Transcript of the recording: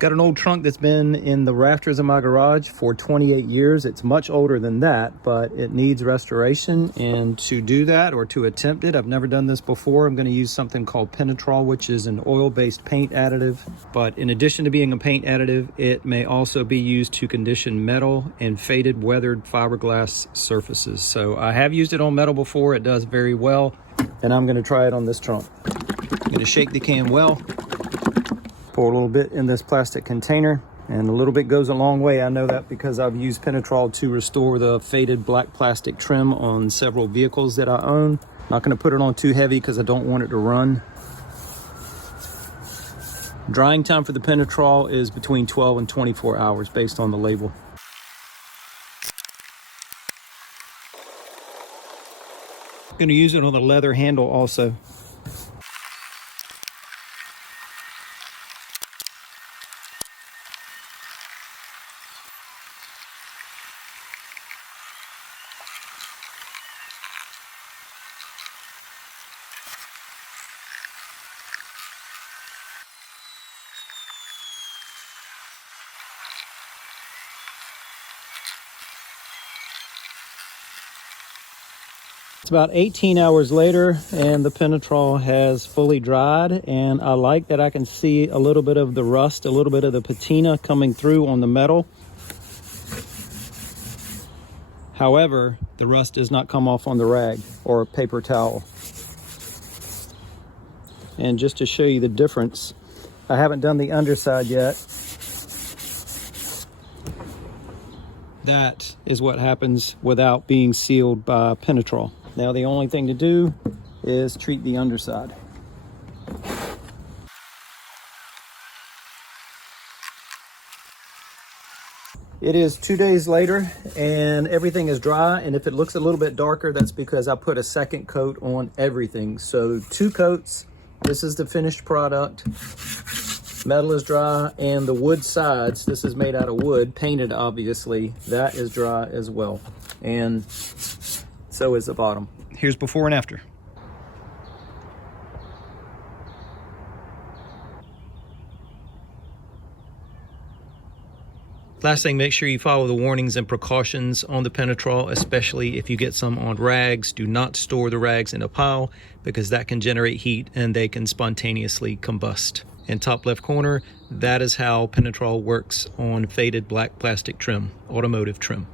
Got an old trunk that's been in the rafters of my garage for 28 years. It's much older than that, but it needs restoration. And to do that, or to attempt it, I've never done this before, I'm gonna use something called Penetrol, which is an oil-based paint additive. But in addition to being a paint additive, it may also be used to condition metal and faded, weathered fiberglass surfaces. So I have used it on metal before. It does very well. And I'm gonna try it on this trunk. I'm gonna shake the can well. Pour a little bit in this plastic container, and a little bit goes a long way. I know that because I've used Penetrol to restore the faded black plastic trim on several vehicles that I own. Not going to put it on too heavy because I don't want it to run. Drying time for the Penetrol is between 12 and 24 hours based on the label. I'm going to use it on the leather handle also. It's about 18 hours later and the Penetrol has fully dried, and I like that I can see a little bit of the rust, a little bit of the patina coming through on the metal. However, the rust does not come off on the rag or a paper towel. And just to show you the difference, I haven't done the underside yet. That is what happens without being sealed by Penetrol. Now the only thing to do is treat the underside. It is 2 days later and everything is dry, and if it looks a little bit darker, that's because I put a second coat on everything. So 2 coats. This is the finished product. Metal is dry, and the wood sides, this is made out of wood, painted obviously, that is dry as well. And so is the bottom. Here's before and after. Last thing, make sure you follow the warnings and precautions on the Penetrol, especially if you get some on rags. Do not store the rags in a pile because that can generate heat and they can spontaneously combust. In top left corner, that is how Penetrol works on faded black plastic trim, automotive trim.